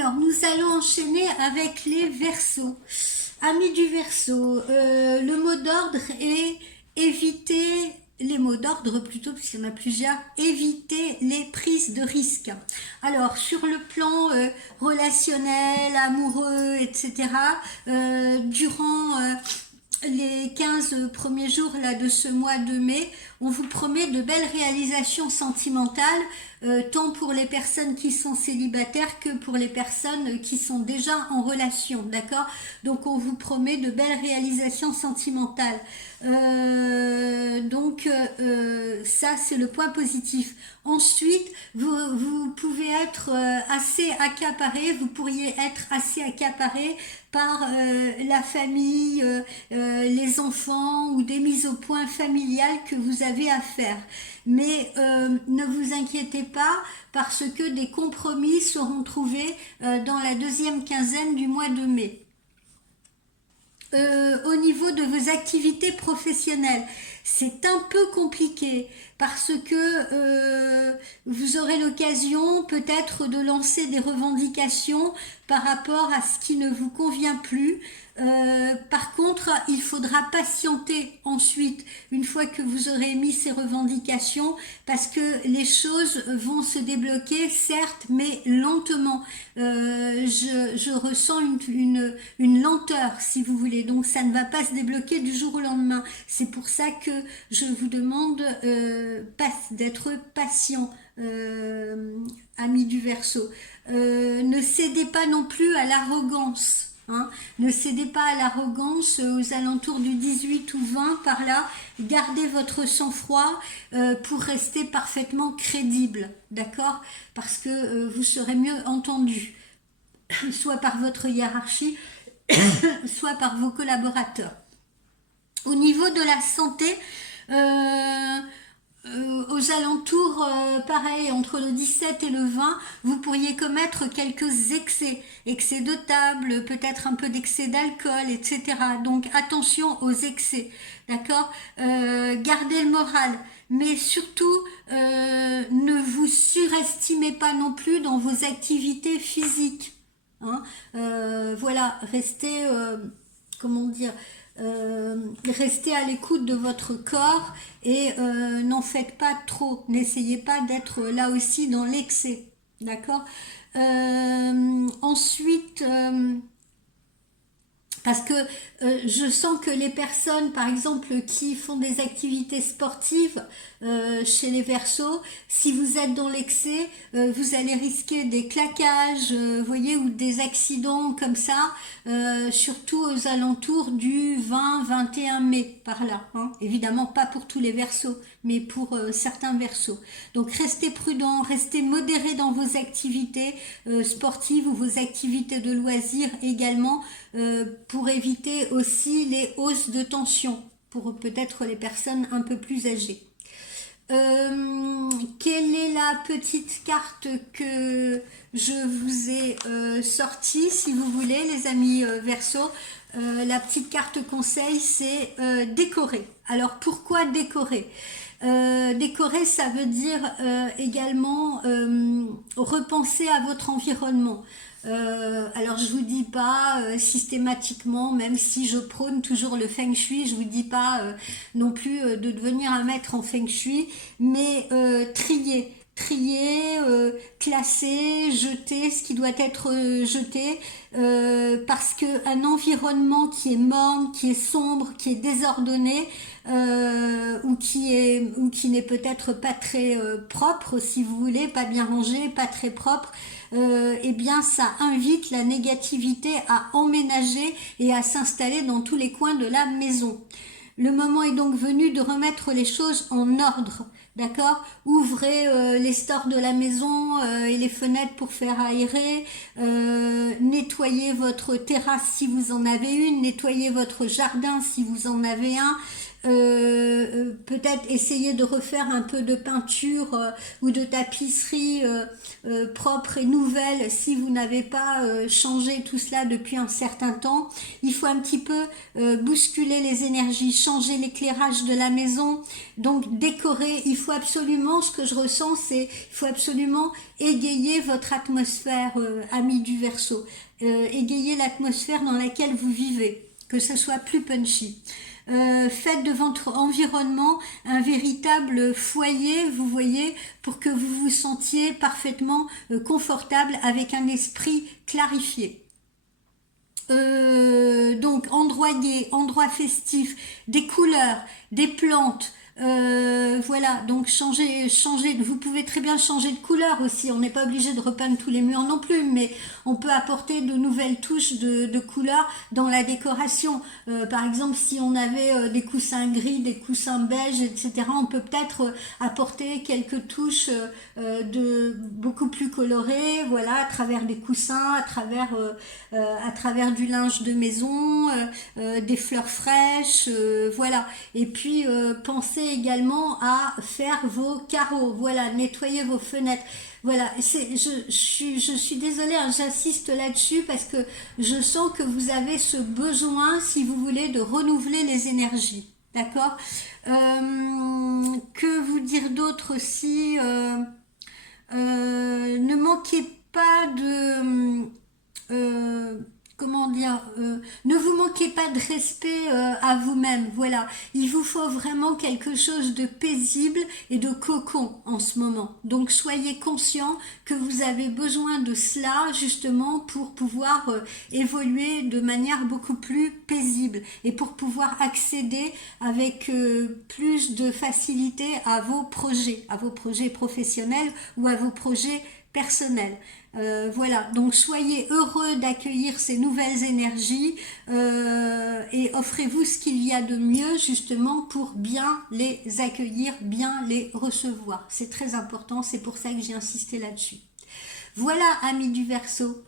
Alors, nous allons enchaîner avec les Verseaux. Amis du Verseau, le mot d'ordre est éviter, les mots d'ordre plutôt, puisqu'il y en a plusieurs, éviter les prises de risques. Alors, sur le plan relationnel, amoureux, etc., durant les 15 premiers jours là, de ce mois de mai, on vous promet de belles réalisations sentimentales, tant pour les personnes qui sont célibataires que pour les personnes qui sont déjà en relation, d'accord? Donc on vous promet de belles réalisations sentimentales. Ça c'est le point positif. Ensuite, vous pouvez être assez accaparé, vous pourriez être assez accaparé par la famille, les enfants ou des mises au point familiales que vous avez à faire. Mais ne vous inquiétez pas parce que des compromis seront trouvés dans la deuxième quinzaine du mois de mai. Au niveau de vos activités professionnelles, c'est un peu compliqué parce que vous aurez l'occasion peut-être de lancer des revendications par rapport à ce qui ne vous convient plus. Par contre, il faudra patienter ensuite, une fois que vous aurez mis ces revendications, parce que les choses vont se débloquer, certes, mais lentement. Je ressens une lenteur, si vous voulez, donc ça ne va pas se débloquer du jour au lendemain. C'est pour ça que je vous demande d'être patient, amis du Verseau. Ne cédez pas non plus à l'arrogance. Hein, ne cédez pas à l'arrogance aux alentours du 18 ou 20 par là. Gardez votre sang-froid pour rester parfaitement crédible, d'accord? Parce que vous serez mieux entendu, soit par votre hiérarchie, soit par vos collaborateurs. Au niveau de la santé, aux alentours, pareil, entre le 17 et le 20, vous pourriez commettre quelques excès de table, peut-être un peu d'excès d'alcool, etc. Donc attention aux excès, d'accord? Gardez le moral, mais surtout, ne vous surestimez pas non plus dans vos activités physiques. Hein, voilà, restez, comment dire, restez à l'écoute de votre corps et n'en faites pas trop. N'essayez pas d'être là aussi dans l'excès, d'accord? Ensuite, parce que je sens que les personnes, par exemple, qui font des activités sportives chez les Verseaux, si vous êtes dans l'excès, vous allez risquer des claquages, voyez, ou des accidents comme ça, surtout aux alentours du 20-21 mai, par là. Hein. Évidemment, pas pour tous les Verseaux, mais pour certains Verseaux. Donc, restez prudents, restez modérés dans vos activités sportives ou vos activités de loisirs également, pour éviter aussi les hausses de tension pour peut-être les personnes un peu plus âgées. Quelle est la petite carte que je vous ai sortie, si vous voulez, les amis Verseau? La petite carte conseil, c'est décorer. Alors pourquoi décorer? Décorer, ça veut dire également repenser à votre environnement. Alors je vous dis pas systématiquement, même si je prône toujours le feng shui, je vous dis pas non plus de devenir un maître en feng shui, mais trier, classer, jeter ce qui doit être jeté, parce que un environnement qui est morne, qui est sombre, qui est désordonné, ou qui n'est peut-être pas très propre, si vous voulez, pas bien rangé, pas très propre, eh bien ça invite la négativité à emménager et à s'installer dans tous les coins de la maison. Le moment est donc venu de remettre les choses en ordre, d'accord? Ouvrez les stores de la maison et les fenêtres pour faire aérer, nettoyez votre terrasse si vous en avez une, nettoyez votre jardin si vous en avez un, peut-être essayer de refaire un peu de peinture ou de tapisserie propre et nouvelle si vous n'avez pas changé tout cela depuis un certain temps. Il faut un petit peu bousculer les énergies, changer l'éclairage de la maison, donc décorer. Il faut absolument, ce que je ressens, c'est il faut absolument égayer votre atmosphère, amis du Verseau. Égayer l'atmosphère dans laquelle vous vivez, que ce soit plus punchy. Faites de votre environnement un véritable foyer, vous voyez, pour que vous vous sentiez parfaitement confortable avec un esprit clarifié. Donc endroit gai, endroit festif, des couleurs, des plantes, voilà, donc changer, vous pouvez très bien changer de couleur aussi, on n'est pas obligé de repeindre tous les murs non plus, mais on peut apporter de nouvelles touches de couleurs dans la décoration. Par exemple, si on avait des coussins gris, des coussins beige, etc., on peut peut-être apporter quelques touches de beaucoup plus colorées, voilà, à travers des coussins, à travers du linge de maison, des fleurs fraîches, voilà. Et puis pensez également à faire vos carreaux, voilà, nettoyer vos fenêtres. Voilà, je suis désolée, hein, j'insiste là-dessus parce que je sens que vous avez ce besoin, si vous voulez, de renouveler les énergies. D'accord. Que vous dire d'autre aussi, ne manquez pas de... comment dire, ne vous manquez pas de respect à vous-même, voilà. Il vous faut vraiment quelque chose de paisible et de cocon en ce moment. Donc soyez conscient que vous avez besoin de cela justement pour pouvoir évoluer de manière beaucoup plus paisible et pour pouvoir accéder avec plus de facilité à vos projets professionnels ou à vos projets personnels. Voilà, donc soyez heureux d'accueillir ces nouvelles énergies et offrez-vous ce qu'il y a de mieux justement pour bien les accueillir, bien les recevoir. C'est très important, c'est pour ça que j'ai insisté là-dessus. Voilà, amis du Verseau.